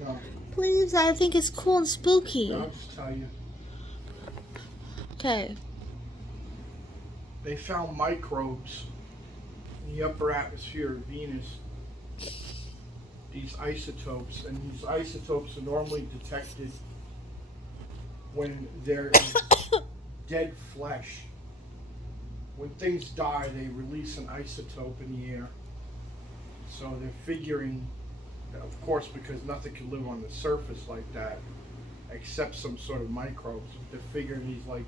No, Please, I think it's cool and spooky. I'll just tell you. Okay. They found microbes in the upper atmosphere of Venus, these isotopes, and these isotopes are normally detected when there is dead flesh. When things die, they release an isotope in the air. So they're figuring, of course, because nothing can live on the surface like that, except some sort of microbes. They're figuring these like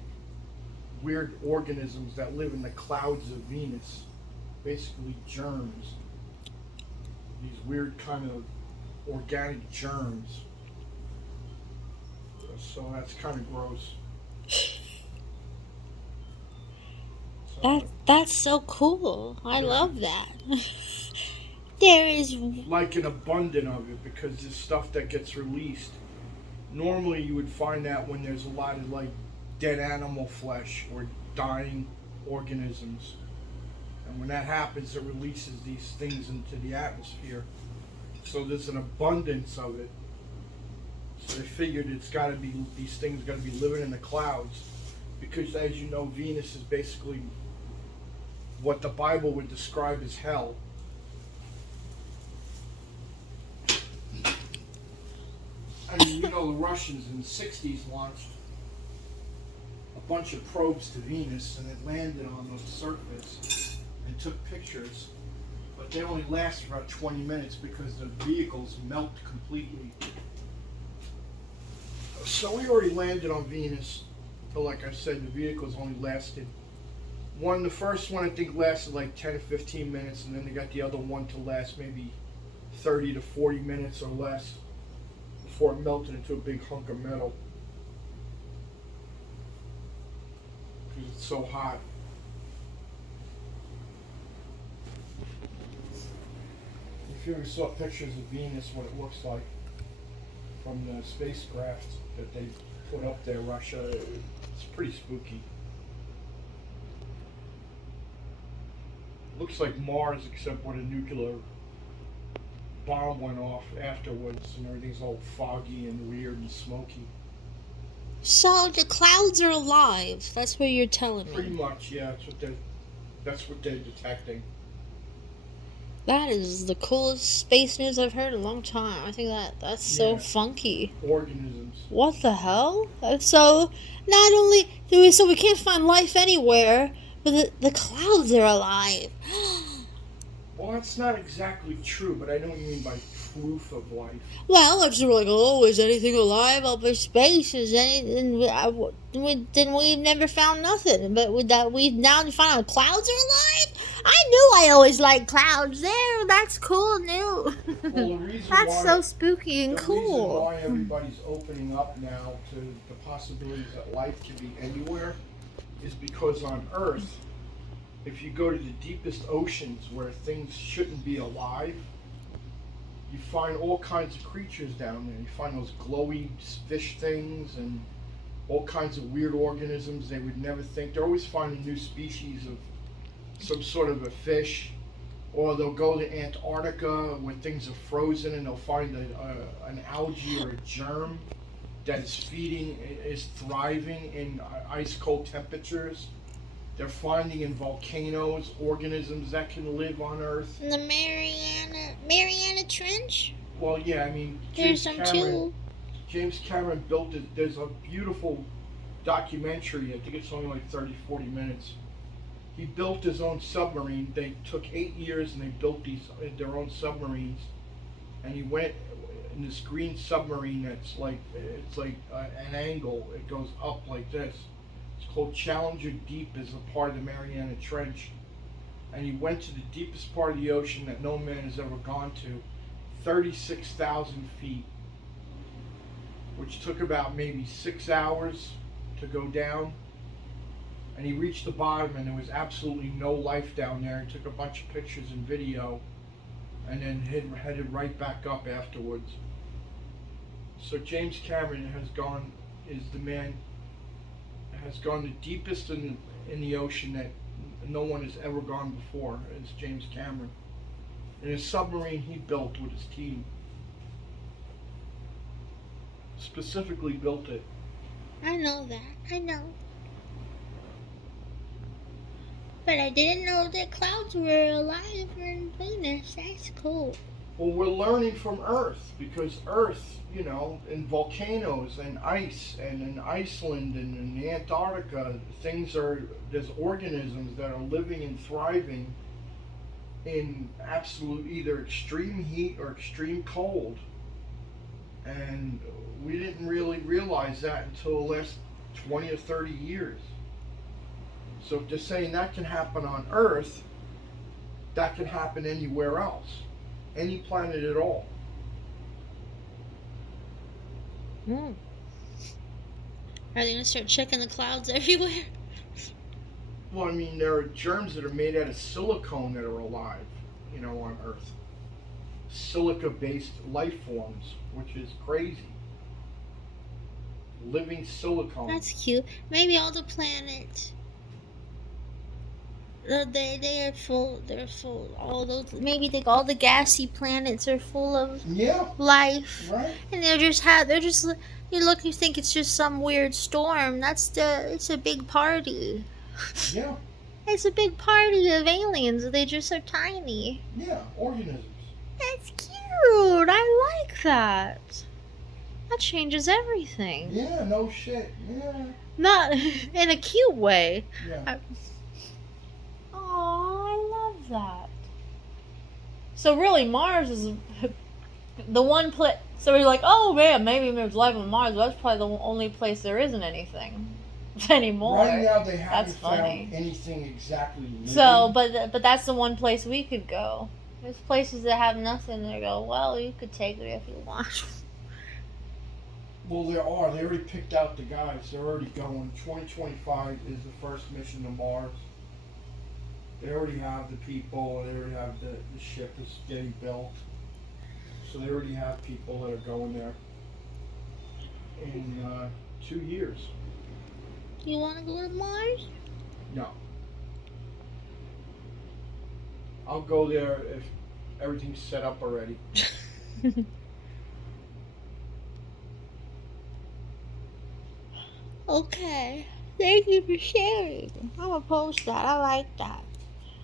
weird organisms that live in the clouds of Venus, basically germs. These weird kind of organic germs. So that's kind of gross. So, That's so cool. I yeah, love that. There is. like an abundance of it because this stuff that gets released. Normally, you would find that when there's a lot of like dead animal flesh or dying organisms, and when that happens, it releases these things into the atmosphere. So there's an abundance of it. So they figured it's got to be these things got to be living in the clouds, because as you know, Venus is basically what the Bible would describe as hell. I mean, you know, the Russians in the '60s launched a bunch of probes to Venus, and it landed on the surface and took pictures. But they only lasted about 20 minutes because the vehicles melt completely. So we already landed on Venus, but like I said, the vehicles only lasted the first one I think lasted like 10 or 15 minutes, and then they got the other one to last maybe 30 to 40 minutes or less before it melted into a big hunk of metal because it's so hot. If you ever saw pictures of Venus, what it looks like from the spacecraft that they put up there, Russia, it's pretty spooky. Looks like Mars, except when a nuclear bomb went off afterwards, and everything's all foggy and weird and smoky. So the clouds are alive. That's what you're telling Pretty me. much, yeah. That's what they're detecting. That is the coolest space news I've heard in a long time. I think that's so Yeah, funky. organisms. What the hell? So not only do we so we can't find life anywhere, but the clouds are alive. Well, that's not exactly true, but I know what you mean by proof of life. Well, if we're like, oh, is anything alive up in space? Is anything? Then we've never found nothing. But with that, we now found out clouds are alive. I knew I always liked clouds. There, that's cool new. Well, the reason That's why so spooky and the reason cool. why everybody's opening up now to the possibilities that life can be anywhere is because on Earth, if you go to the deepest oceans where things shouldn't be alive, you find all kinds of creatures down there. You find those glowy fish things and all kinds of weird organisms they would never think. They're always finding new species of some sort of a fish. Or they'll go to Antarctica where things are frozen and they'll find an algae or a germ that is thriving in ice cold temperatures. They're finding in volcanoes organisms that can live on Earth. The Mariana Trench. Well, yeah, I mean, There's some too. James Cameron built it. There's a beautiful documentary. I think it's only like 30, 40 minutes. He built his own submarine. They took 8 years and they built their own submarines. And he went in this green submarine that's like an angle. It goes up like this. It's called Challenger Deep, as a part of the Mariana Trench. And he went to the deepest part of the ocean that no man has ever gone to, 36,000 feet, which took about maybe 6 hours to go down. And he reached the bottom and there was absolutely no life down there. He took a bunch of pictures and video and then headed right back up afterwards. So James Cameron has gone the deepest in the ocean that no one has ever gone before. Is James Cameron. In a submarine he built with his team. specifically built it. I know that. I know. But I didn't know that clouds were alive in Venus. That's cool. Well, we're learning from Earth because Earth, you know, in volcanoes and ice and in Iceland and in Antarctica, there's organisms that are living and thriving in absolute either extreme heat or extreme cold. And we didn't really realize that until the last 20 or 30 years. So if they're saying that can happen on Earth, that can happen anywhere else. Any planet at all. Are they gonna start checking the clouds everywhere? Well, I mean, there are germs that are made out of silicone that are alive, you know, on Earth. Silica-based life forms, which is crazy. Living silicone. That's cute. Maybe all the planets. They are full. They're full. All those. Maybe all the gassy planets are full of life, right. And they're just. You look. You think it's just some weird storm. It's a big party. Yeah. It's a big party of aliens. They just are tiny. Yeah, organisms. That's cute. I like that. That changes everything. Yeah, no shit. Yeah. Not in a cute way. Yeah. Oh, I love that. So really, Mars is the one place. So we're like, oh man, maybe there's life on Mars. But that's probably the only place there isn't anything anymore. Right now, they haven't That's funny. found anything exactly living. So, but that's the one place we could go. There's places that have nothing. They go, well, you could take it if you want. Well, there are. They already picked out the guys. They're already going. 2025 is the first mission to Mars. They already have the people. They already have the ship is getting built. So they already have people that are going there in 2 years. You want to go to Mars? No. I'll go there if everything's set up already. Okay. Thank you for sharing. I'm gonna post that. I like that.